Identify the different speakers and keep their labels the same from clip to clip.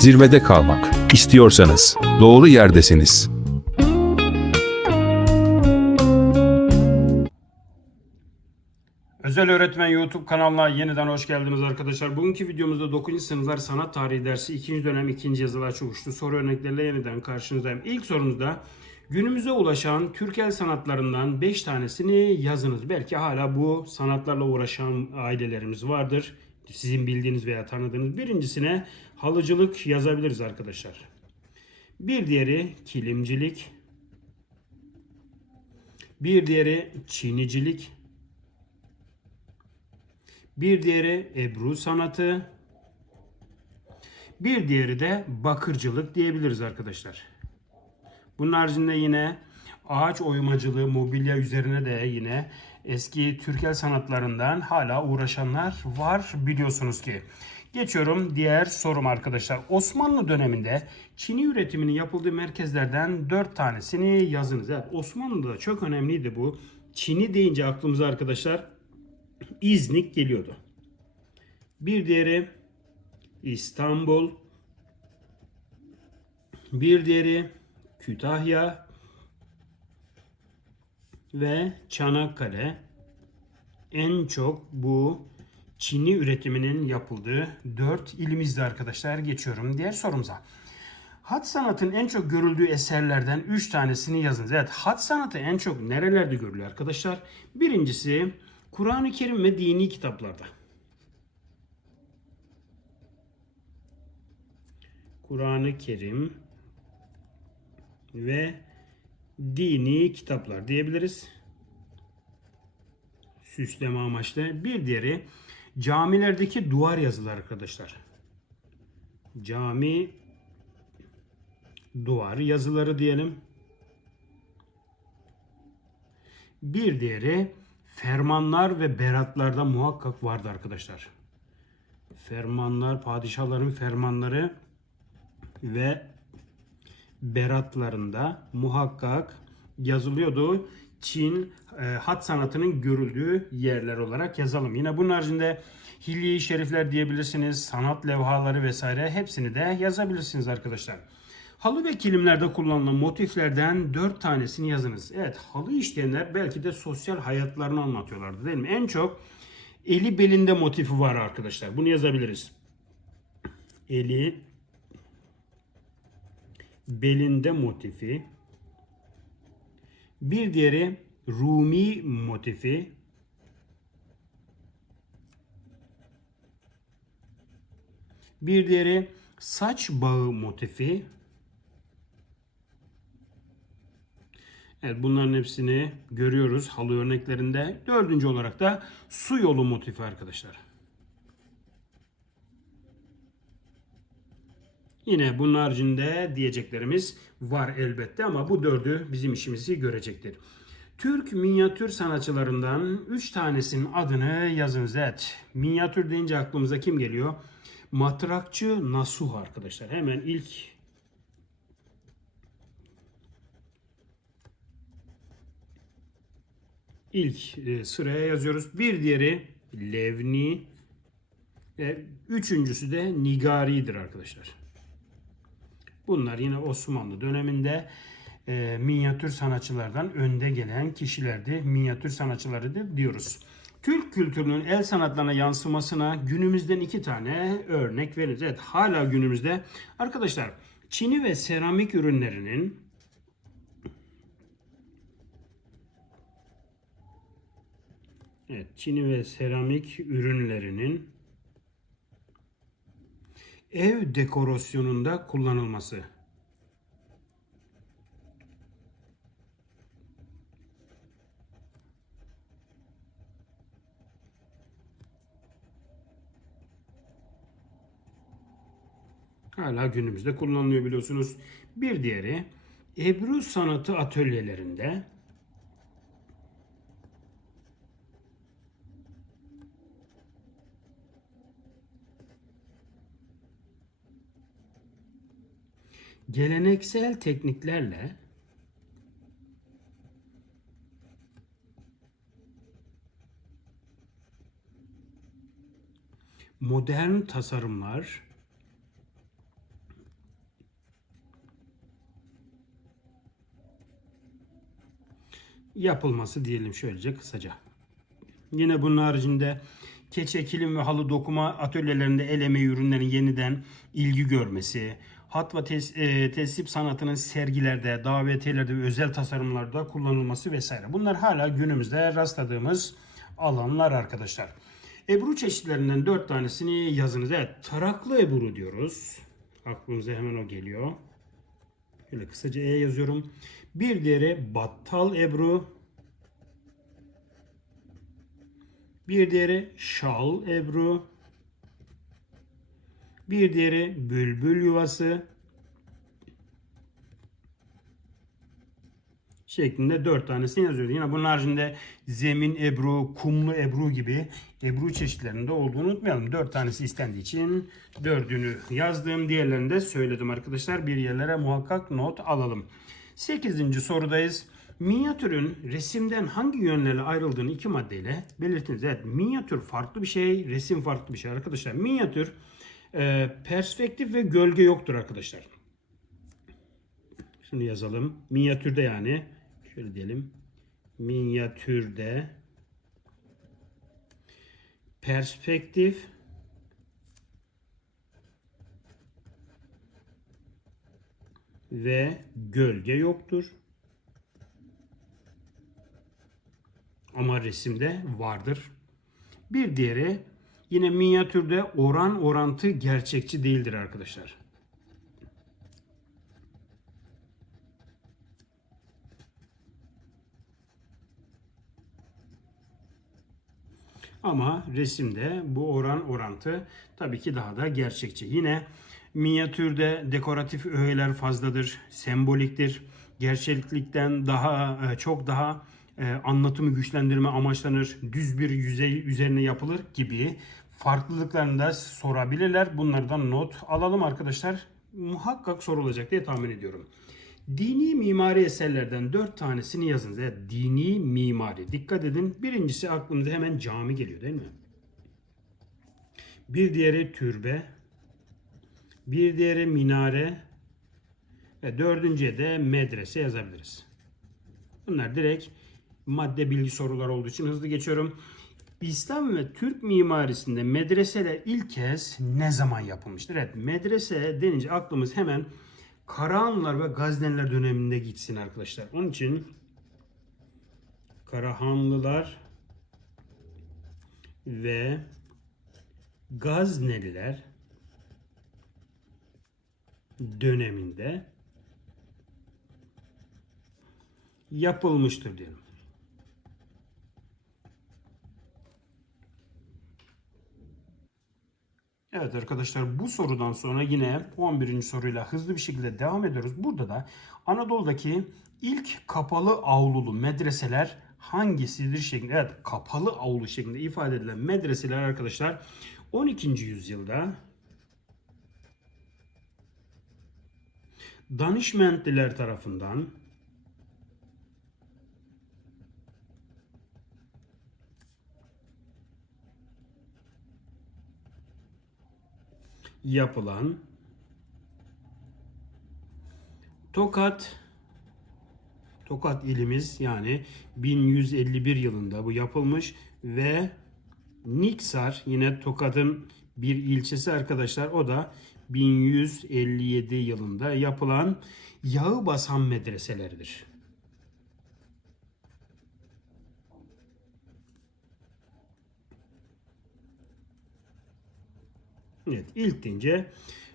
Speaker 1: Zirvede kalmak istiyorsanız doğru yerdesiniz.
Speaker 2: Özel Öğretmen YouTube kanalına yeniden hoş geldiniz arkadaşlar. Bugünkü videomuzda 9. sınıflar sanat tarihi dersi 2. dönem 2. yazılar çokuştu. Soru örnekleriyle yeniden karşınızdayım. İlk sorumuzda günümüze ulaşan Türkel sanatlarından 5 tanesini yazınız. Belki hala bu sanatlarla uğraşan ailelerimiz vardır. Sizin bildiğiniz veya tanıdığınız. Birincisine halıcılık yazabiliriz arkadaşlar. Bir diğeri kilimcilik. Bir diğeri çinicilik. Bir diğeri Ebru sanatı. Bir diğeri de bakırcılık diyebiliriz arkadaşlar. Bunun haricinde yine ağaç oymacılığı, mobilya üzerine de yine eski Türkel sanatlarından hala uğraşanlar var biliyorsunuz ki. Geçiyorum diğer sorum arkadaşlar. Osmanlı döneminde çini üretiminin yapıldığı merkezlerden 4 tanesini yazınız. Evet, Osmanlı'da çok önemliydi bu. Çini deyince aklımıza arkadaşlar İznik geliyordu. Bir diğeri İstanbul. Bir diğeri Kütahya ve Çanakkale. En çok bu Çin'i üretiminin yapıldığı 4 ilimizde arkadaşlar geçiyorum diğer sorumuza. Hat sanatın en çok görüldüğü eserlerden 3 tanesini yazınız. Evet hat sanatı en çok nerelerde görülüyor arkadaşlar? Birincisi Kur'an-ı Kerim ve dini kitaplarda. Kur'an-ı Kerim ve dini kitaplar diyebiliriz. Süsleme amaçlı. Bir diğeri camilerdeki duvar yazılar arkadaşlar. Cami duvar yazıları diyelim. Bir diğeri fermanlar ve beratlarda muhakkak vardı arkadaşlar. Fermanlar, padişahların fermanları ve beratlarında muhakkak yazılıyordu. Çin e, hat sanatının görüldüğü yerler olarak yazalım. Yine bunun haricinde hilye şerifler diyebilirsiniz, sanat levhaları vesaire hepsini de yazabilirsiniz arkadaşlar. Halı ve kilimlerde kullanılan motiflerden 4 tanesini yazınız. Evet halı işleyenler belki de sosyal hayatlarını anlatıyorlardı değil mi? En çok eli belinde motifi var arkadaşlar. Bunu yazabiliriz. Eli belinde motifi. Bir diğeri Rumi motifi. Bir diğeri saç bağı motifi. Evet bunların hepsini görüyoruz halı örneklerinde. Dördüncü olarak da su yolu motifi arkadaşlar. Yine bunun haricinde diyeceklerimiz var elbette ama bu dördü bizim işimizi görecektir. Türk minyatür sanatçılarından 3 tanesinin adını yazınız. Evet, minyatür deyince aklımıza kim geliyor? Matrakçı Nasuh arkadaşlar. Hemen ilk ilk e, sıraya yazıyoruz. Bir diğeri Levni ve üçüncüsü de Nigari'dir arkadaşlar. Bunlar yine Osmanlı döneminde e, minyatür sanatçılardan önde gelen kişilerdi. Minyatür sanatçılarıdır diyoruz. Türk kültürünün el sanatlarına yansımasına günümüzden iki tane örnek veririz. Evet hala günümüzde arkadaşlar çini ve seramik ürünlerinin Evet, çini ve seramik ürünlerinin ev dekorasyonunda kullanılması. Hala günümüzde kullanılıyor biliyorsunuz. Bir diğeri Ebru sanatı atölyelerinde geleneksel tekniklerle modern tasarımlar yapılması diyelim şöylece kısaca. Yine bunun haricinde keçe, kilim ve halı dokuma atölyelerinde el emeği ürünlerin yeniden ilgi görmesi, hat ve tes- e, tesip sanatının sergilerde, davetiyelerde ve özel tasarımlarda kullanılması vesaire. Bunlar hala günümüzde rastladığımız alanlar arkadaşlar. Ebru çeşitlerinden dört tanesini yazınız. Evet, taraklı ebru diyoruz. Aklımıza hemen o geliyor. Şöyle kısaca E yazıyorum. Bir diğeri battal ebru. Bir diğeri şal ebru. Bir diğeri bülbül yuvası. şeklinde dört tanesini yazıyordu. Yine bunun haricinde zemin ebru, kumlu ebru gibi ebru çeşitlerinde olduğunu unutmayalım. Dört tanesi istendiği için dördünü yazdım. Diğerlerini de söyledim arkadaşlar. Bir yerlere muhakkak not alalım. Sekizinci sorudayız. Minyatürün resimden hangi yönlerle ayrıldığını iki maddeyle belirtiniz. Evet minyatür farklı bir şey, resim farklı bir şey arkadaşlar. Minyatür e, perspektif ve gölge yoktur arkadaşlar. Şunu yazalım. Minyatürde yani. Şöyle diyelim. Minyatürde perspektif ve gölge yoktur. Ama resimde vardır. Bir diğeri yine minyatürde oran orantı gerçekçi değildir arkadaşlar. Ama resimde bu oran orantı tabii ki daha da gerçekçi. Yine minyatürde dekoratif öğeler fazladır, semboliktir. Gerçeklikten daha e, çok daha anlatımı güçlendirme amaçlanır. Düz bir yüzey üzerine yapılır gibi farklılıklarını da sorabilirler. Bunlardan not alalım arkadaşlar. Muhakkak sorulacak diye tahmin ediyorum. Dini mimari eserlerden dört tanesini yazınız. Evet, dini mimari. Dikkat edin. Birincisi aklımıza hemen cami geliyor değil mi? Bir diğeri türbe. Bir diğeri minare. Ve dördüncüye de medrese yazabiliriz. Bunlar direkt madde bilgi soruları olduğu için hızlı geçiyorum. İslam ve Türk mimarisinde medreseler ilk kez ne zaman yapılmıştır? Evet medrese denince aklımız hemen Karahanlılar ve Gazneliler döneminde gitsin arkadaşlar. Onun için Karahanlılar ve Gazneliler döneminde yapılmıştır diyelim. Evet arkadaşlar bu sorudan sonra yine 11. soruyla hızlı bir şekilde devam ediyoruz. Burada da Anadolu'daki ilk kapalı avlulu medreseler hangisidir şeklinde. Evet kapalı avlu şeklinde ifade edilen medreseler arkadaşlar 12. yüzyılda Danişmentliler tarafından yapılan Tokat Tokat ilimiz yani 1151 yılında bu yapılmış ve Niksar yine Tokat'ın bir ilçesi arkadaşlar o da 1157 yılında yapılan yağı basan medreseleridir. Evet ilk deyince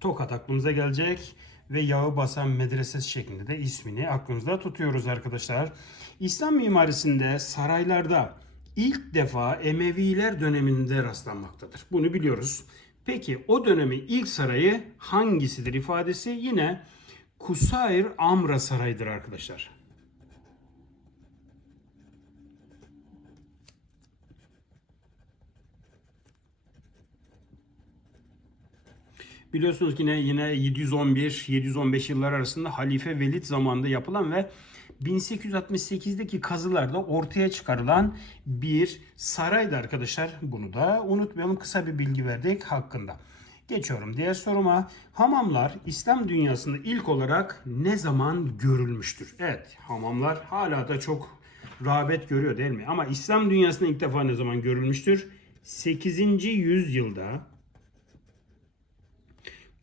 Speaker 2: Tokat aklımıza gelecek ve yağı basan medresesi şeklinde de ismini aklımızda tutuyoruz arkadaşlar. İslam mimarisinde saraylarda ilk defa Emeviler döneminde rastlanmaktadır. Bunu biliyoruz. Peki o dönemin ilk sarayı hangisidir ifadesi yine Kusayr Amra Sarayı'dır arkadaşlar. Biliyorsunuz yine, yine 711-715 yıllar arasında Halife Velid zamanında yapılan ve 1868'deki kazılarda ortaya çıkarılan bir saraydı arkadaşlar. Bunu da unutmayalım. Kısa bir bilgi verdik hakkında. Geçiyorum diğer soruma. Hamamlar İslam dünyasında ilk olarak ne zaman görülmüştür? Evet hamamlar hala da çok rağbet görüyor değil mi? Ama İslam dünyasında ilk defa ne zaman görülmüştür? 8. yüzyılda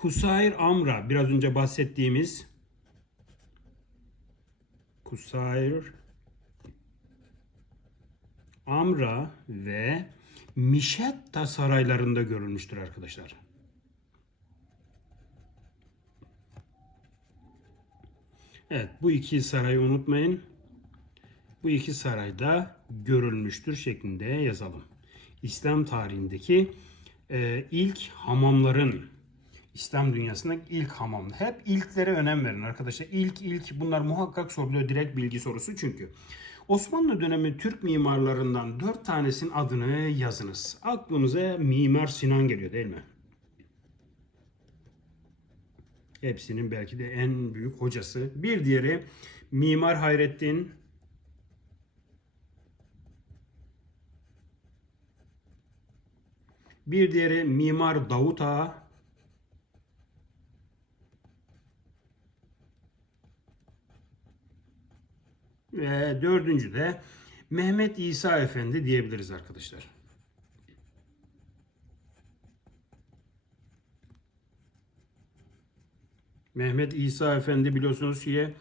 Speaker 2: Kusayr Amra biraz önce bahsettiğimiz Kusayr Amra ve Mişetta saraylarında görülmüştür arkadaşlar. Evet bu iki sarayı unutmayın. Bu iki sarayda görülmüştür şeklinde yazalım. İslam tarihindeki e, ilk hamamların İslam dünyasında ilk hamam. Hep ilklere önem verin arkadaşlar. İlk ilk bunlar muhakkak soruluyor direkt bilgi sorusu çünkü. Osmanlı dönemi Türk mimarlarından dört tanesinin adını yazınız. Aklımıza Mimar Sinan geliyor değil mi? Hepsinin belki de en büyük hocası. Bir diğeri Mimar Hayrettin. Bir diğeri Mimar Davut Ağa. Ve dördüncü de Mehmet İsa Efendi diyebiliriz arkadaşlar. Mehmet İsa Efendi biliyorsunuz ki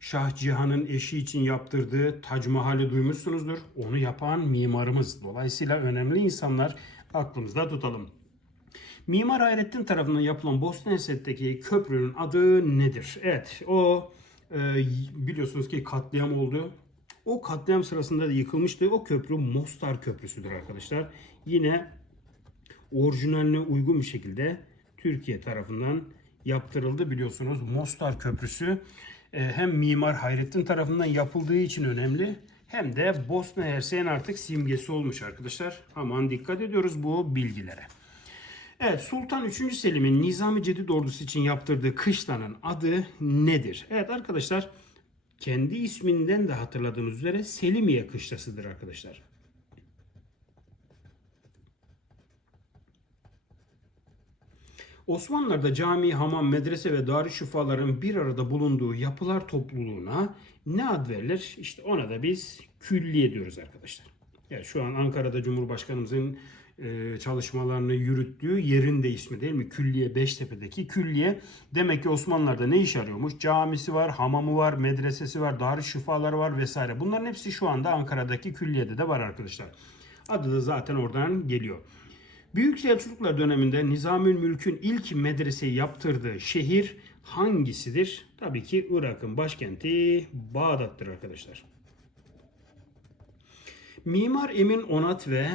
Speaker 2: Şah Cihan'ın eşi için yaptırdığı Tac Mahal'i duymuşsunuzdur. Onu yapan mimarımız. Dolayısıyla önemli insanlar aklımızda tutalım. Mimar Hayrettin tarafından yapılan Bosna Hersek'teki köprünün adı nedir? Evet o biliyorsunuz ki katliam oldu. O katliam sırasında da yıkılmıştı. O köprü Mostar Köprüsü'dür arkadaşlar. Yine orijinaline uygun bir şekilde Türkiye tarafından yaptırıldı biliyorsunuz. Mostar Köprüsü e, hem Mimar Hayrettin tarafından yapıldığı için önemli hem de Bosna Hersek'in artık simgesi olmuş arkadaşlar. Aman dikkat ediyoruz bu bilgilere. Evet Sultan 3. Selim'in Nizami Cedid ordusu için yaptırdığı kışlanın adı nedir? Evet arkadaşlar kendi isminden de hatırladığınız üzere Selimiye kışlasıdır arkadaşlar. Osmanlılar'da cami, hamam, medrese ve darüşşifaların bir arada bulunduğu yapılar topluluğuna ne ad verilir? İşte ona da biz külliye diyoruz arkadaşlar. Yani şu an Ankara'da Cumhurbaşkanımızın e, çalışmalarını yürüttüğü yerin de ismi değil mi? Külliye Beştepe'deki külliye. Demek ki Osmanlılar'da ne iş arıyormuş? Camisi var, hamamı var, medresesi var, darüşşifaları var vesaire. Bunların hepsi şu anda Ankara'daki külliyede de var arkadaşlar. Adı da zaten oradan geliyor. Büyük Selçuklular döneminde Nizamül Mülk'ün ilk medreseyi yaptırdığı şehir hangisidir? Tabii ki Irak'ın başkenti Bağdat'tır arkadaşlar. Mimar Emin Onat ve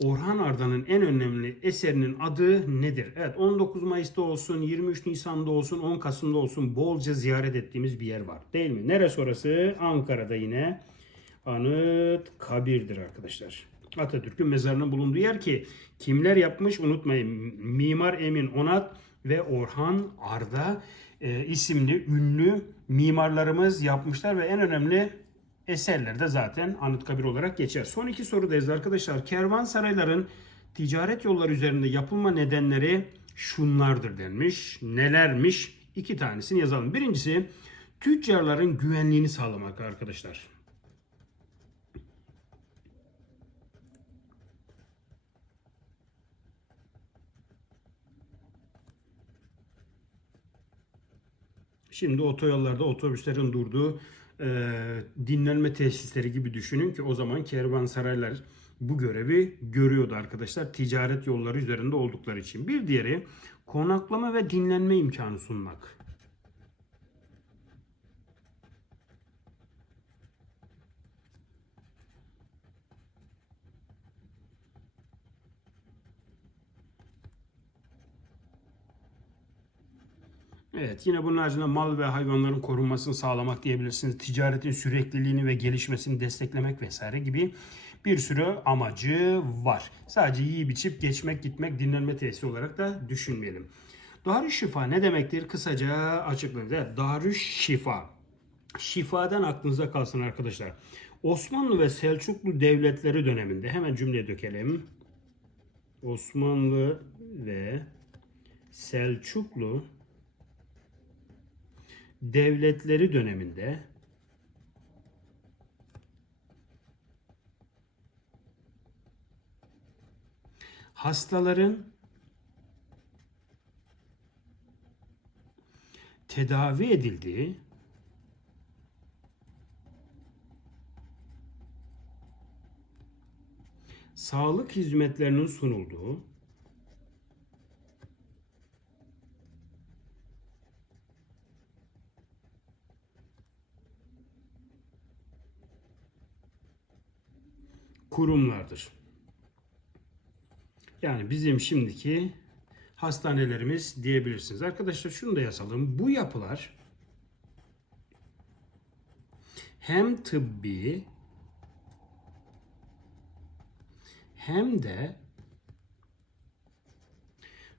Speaker 2: Orhan Arda'nın en önemli eserinin adı nedir? Evet 19 Mayıs'ta olsun, 23 Nisan'da olsun, 10 Kasım'da olsun bolca ziyaret ettiğimiz bir yer var. Değil mi? Neresi orası? Ankara'da yine Anıt Kabir'dir arkadaşlar. Atatürk'ün mezarının bulunduğu yer ki kimler yapmış unutmayın. Mimar Emin Onat ve Orhan Arda e, isimli ünlü mimarlarımız yapmışlar ve en önemli eserler de zaten Anıtkabir olarak geçer. Son iki sorudayız arkadaşlar. Kervansarayların ticaret yolları üzerinde yapılma nedenleri şunlardır denmiş. Nelermiş? İki tanesini yazalım. Birincisi tüccarların güvenliğini sağlamak arkadaşlar. Şimdi otoyollarda otobüslerin durduğu e, dinlenme tesisleri gibi düşünün ki o zaman kervansaraylar bu görevi görüyordu arkadaşlar. Ticaret yolları üzerinde oldukları için. Bir diğeri konaklama ve dinlenme imkanı sunmak. Evet yine bunun haricinde mal ve hayvanların korunmasını sağlamak diyebilirsiniz. Ticaretin sürekliliğini ve gelişmesini desteklemek vesaire gibi bir sürü amacı var. Sadece yiyip içip geçmek gitmek dinlenme tesisi olarak da düşünmeyelim. Darüşşifa ne demektir? Kısaca açıklayayım. Evet, Darüşşifa. Şifadan aklınıza kalsın arkadaşlar. Osmanlı ve Selçuklu devletleri döneminde hemen cümle dökelim. Osmanlı ve Selçuklu devletleri döneminde hastaların tedavi edildiği sağlık hizmetlerinin sunulduğu kurumlardır. Yani bizim şimdiki hastanelerimiz diyebilirsiniz. Arkadaşlar şunu da yazalım. Bu yapılar hem tıbbi hem de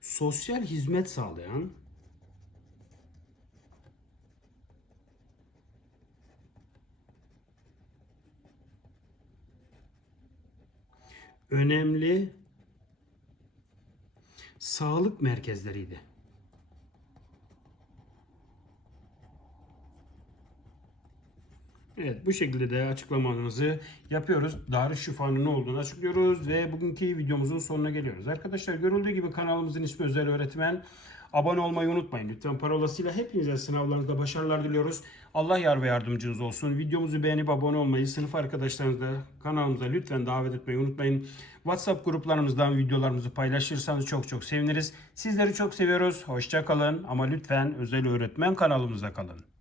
Speaker 2: sosyal hizmet sağlayan önemli sağlık merkezleriydi. Evet bu şekilde de açıklamamızı yapıyoruz. Darüşşifa'nın ne olduğunu açıklıyoruz ve bugünkü videomuzun sonuna geliyoruz. Arkadaşlar görüldüğü gibi kanalımızın ismi Özel Öğretmen. Abone olmayı unutmayın. Lütfen parolasıyla hepinize sınavlarınızda başarılar diliyoruz. Allah yar ve yardımcınız olsun. Videomuzu beğenip abone olmayı, sınıf arkadaşlarınızla kanalımıza lütfen davet etmeyi unutmayın. WhatsApp gruplarımızdan videolarımızı paylaşırsanız çok çok seviniriz. Sizleri çok seviyoruz. Hoşça kalın ama lütfen Özel Öğretmen kanalımızda kalın.